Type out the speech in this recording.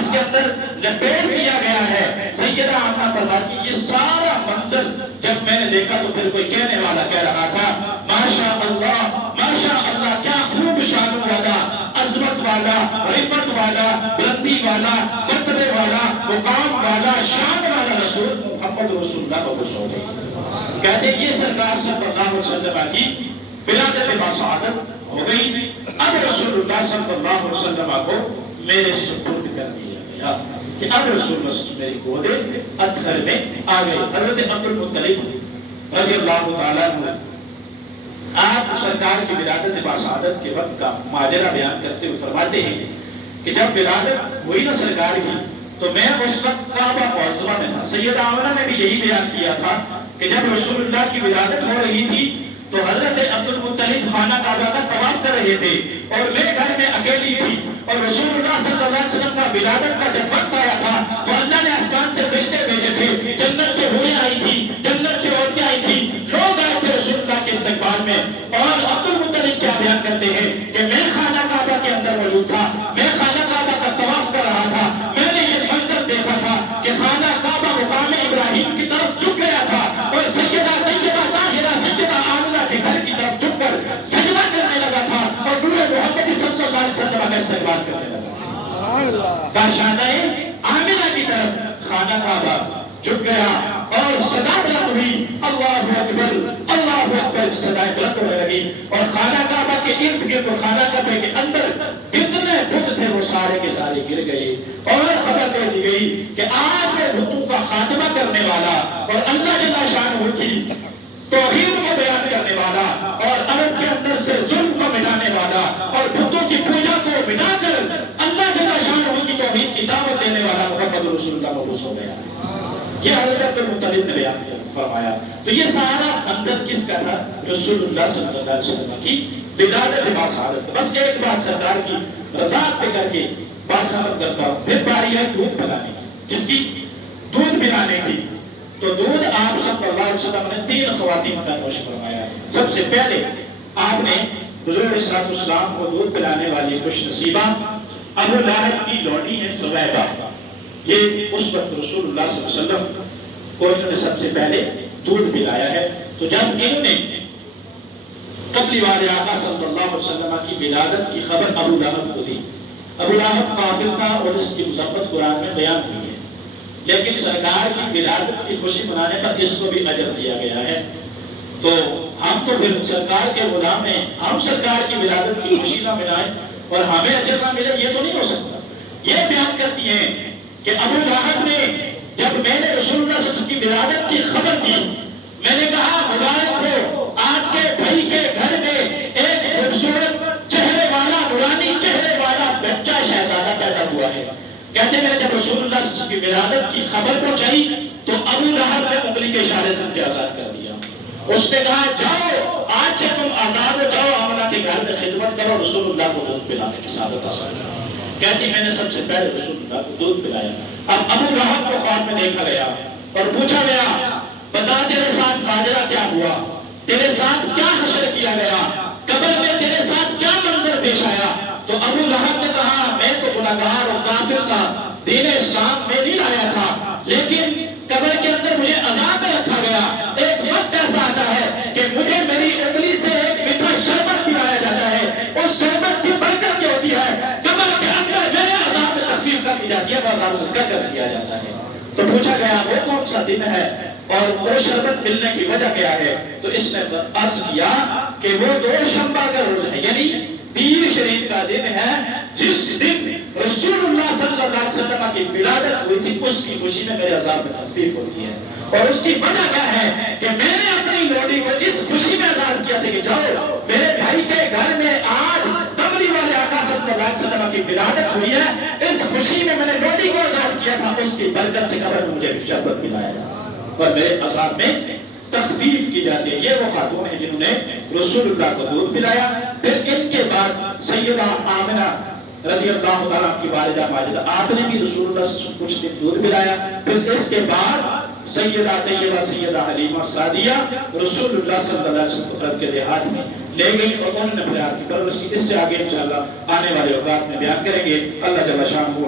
لباس کے اندر لپیٹ دیا گیا ہے۔ سیدہ آمنہ فرماتی یہ سارا منظر جب میں نے دیکھا تو پھر کوئی کہنے والا کہہ رہا تھا ماشاء اللہ کیا خوب شان والا، عظمت والا، رفعت والا، بلندی والا، مرتبے والا، مقام والا، شان والا رسول محمد رسول اللہ مبعوث ہو گئی۔ کہتے ہیں یہ سرکار صلی اللہ علیہ وسلم کی ولادت باسعادت ہو گئی۔ اب رسول اللہ صلی اللہ علیہ وسلم کو میرے سپرد کر دیا گیا کہ اب رسول اللہ میری گود اتھر میں آ گئے۔ حضرت عبد المطلب رضی اللہ تعالیٰ عنہ آپ سرکار کی ولادت باسعادت کے وقت کا ماجرہ بیان کرتے ہوئے فرماتے ہیں کہ جب ولادت ہوئی نا سرکار کی تو میں اس وقت کعبہ معظمہ میں تھا۔ سیدہ آمنہ نے بھی یہی بیان کیا تھا کہ جب رسول اللہ کی ولادت ہو رہی تھی تو حضرت عبد المطلب خانہ کعبہ کا طواف کر رہے تھے اور میں گھر میں اکیلی تھی، اور رسول اللہ صلی اللہ علیہ وسلم کا ولادت کا جب وقت آیا تھا تو اللہ نے آسمان سے فرشتے بھیجے تھے، جنت سے حوریں آئی تھی، جنت سے عورتیں آئی تھی، لوگ آئے تھے رسول اللہ کے استقبال میں۔ اور عبد المطلب کیا بیان کرتے ہیں کہ میں خانہ کعبہ کے اندر موجود تھا، میں خانہ کعبہ کا طواف کر رہا تھا، میں نے یہ منظر دیکھا تھا کہ خانہ کعبہ مقام ابراہیم کی طرف جھک گیا تھا اور سیدہ طیبہ طاہرہ سیدہ آمنہ کے گھر کی طرف جھک کر سجدہ کرنے لگا تھا اور نور محمد صلی اللہ علیہ وسلم کا استقبال کرنے لگا۔ کاشانہ آمنہ کی طرف خانہ کعبہ جھک گیا اور صدا بلند ہوئی اللہ اکبر صدائیں بلند ہونے لگی، اور خانہ کعبہ کے ارد گرد اور خانہ کعبہ کے اندر کتنے بت تھے وہ سارے کے سارے گر گئے، اور خبر دے دی گئی کہ آج کے بتوں کا خاتمہ کرنے والا اور اللہ جل شانہ کی توحید کو بیان کرنے والا اور عرب کے اندر سے ظلم کو مٹانے والا اور بتوں کی پوجا کو مٹا کر اللہ جل شانہ کی توحید کی دعوت دینے والا محمد رسول اللہ مبعوث ہو گیا۔ یہ حضرت عبد المطلب نے بیان فرمایا۔ تو یہ سارا منظر کس کا تھا؟ رسول اللہ صلی اللہ علیہ وسلم کی ولادت باسعادت۔ بس ایک بات سرکار کی رضاعت پہ کر کے بات ختم کرتا ہوں، پھر باری ہے دودھ پلانے کی۔ کس کی؟ دودھ پلانے کی۔ تو دودھ آپ صلی اللہ علیہ وسلم نے 3 خواتین کا نوش فرمایا ہے۔ سب سے پہلے آپ نے حضور علیہ الصلوۃ والسلام کو دودھ پلانے والی خوش نصیبہ ابو لہب کی لونڈی ہے سویدہ، یہ اس وقت رسول اللہ صلی اللہ علیہ وسلم کو انہوں نے سب سے پہلے دودھ پلایا ہے۔ تو جب انہوں نے قبلی والے آقا صلی اللہ علیہ وسلم کی ولادت کی خبر ابو لہب کو دی، ابو لہب کافر تھا اور اس کی مذمت قرآن میں بیان ہوئی ہے، لیکن سرکار کی ولادت کی خوشی منانے پر اس کو بھی اجر دیا گیا ہے۔ تو ہم تو پھر سرکار کے غلام ہیں، ہم سرکار کی ولادت کی خوشی نہ منائیں اور ہمیں اجر نہ ملے، یہ تو نہیں ہو سکتا۔ یہ بیان کرتی ہیں کہ ابو لہب نے جب میں نے رسول اللہ صلی اللہ علیہ وسلم کی ولادت کی خبر دی، میں نے کہا مبارک ہو آپ کے بھائی کے گھر میں ایک خوبصورت چہرے والا نورانی چہرے والا بچہ شہزادہ پیدا ہوا ہے۔ کہتے ہیں جب رسول اللہ صلی اللہ علیہ وسلم کی ولادت کی خبر پہنچائی تو ابو لہب نے انگلی کے اشارے سے مجھے آزاد کر دیا۔ اس نے کہا جاؤ آج سے تم آزاد ہو جاؤ، آمنہ کے گھر میں خدمت کرو، رسول اللہ کو دودھ پلانے کی سعادت حاصل کرو۔ کہتی میں نے سب سے پہلے رسول اللہ کو دودھ پلایا۔ اب ابو لہب کو خواب میں دیکھا گیا اور پوچھا گیا بتا تیرے ساتھ ماجرا کیا ہوا، تیرے ساتھ کیا حشر کیا گیا، قبر میں تیرے ساتھ کیا منظر پیش آیا؟ تو ابو لہب نے کہا میں تو گناہگار اور کافر تھا، دین اسلام میں نہیں لایا تھا، لیکن قبر کے اندر مجھے عذاب میں رکھا گیا۔ ایک وقت ایسا آتا ہے کہ مجھے میری انگلی سے ایک میٹھا شربت پلایا جاتا ہے، اس شربت کی برکت کیا ہوتی ہے قبر کے اندر میرے عذاب میں تخفیف کر دی جاتی ہے، وہ عذاب ہلکا کر دیا جاتا ہے۔ تو پوچھا گیا وہ کون سا دن ہے اور وہ شربت ملنے کی وجہ کیا ہے؟ تو اس نے عرض کیا کہ وہ دوشنبہ کا روز ہے، یعنی پیر شریف کا دن ہے، جس دن رسول اللہ صلی اللہ علیہ وسلم کی ولادت ہوئی تھی، اس کی خوشی میں میرے عذاب میں تخفیف ہوتی ہے۔ اور اس کی وجہ کیا ہے کہ میں نے اپنی لوڈی کو اس خوشی میں آزاد کیا تھا کہ جاؤ میرے بھائی کے گھر میں آج قمری والے آقا صلی اللہ علیہ وسلم کی ولادت ہوئی ہے، اس خوشی میں نے لوڈی کو آزاد کیا تھا، اس کی برکت سے قبر میں مجھے شربت پلایا تھا اور میرے عذاب میں تخفیف کی جاتی ہے۔ یہ وہ خاتون ہیں جنہوں نے رسول اللہ کو دودھ پلایا۔ پھر ان کے بعد سیدہ آمنہ رضی اللہ تعالیٰ کی والدہ ماجدہ، آپ نے بھی رسول اللہ سے کچھ دن دودھ پلایا۔ پھر اس کے بعد سیدہ طیبہ سیدہ حلیمہ سعدیہ رسول اللہ صلی اللہ علیہ وسلم کو کے دیہات میں لے گئی اور انہوں نے اپنے آپ کی پرورش کی۔ اس سے آگے انشاءاللہ آنے والے اوقات میں بیان کریں گے۔ اللہ جل شانہ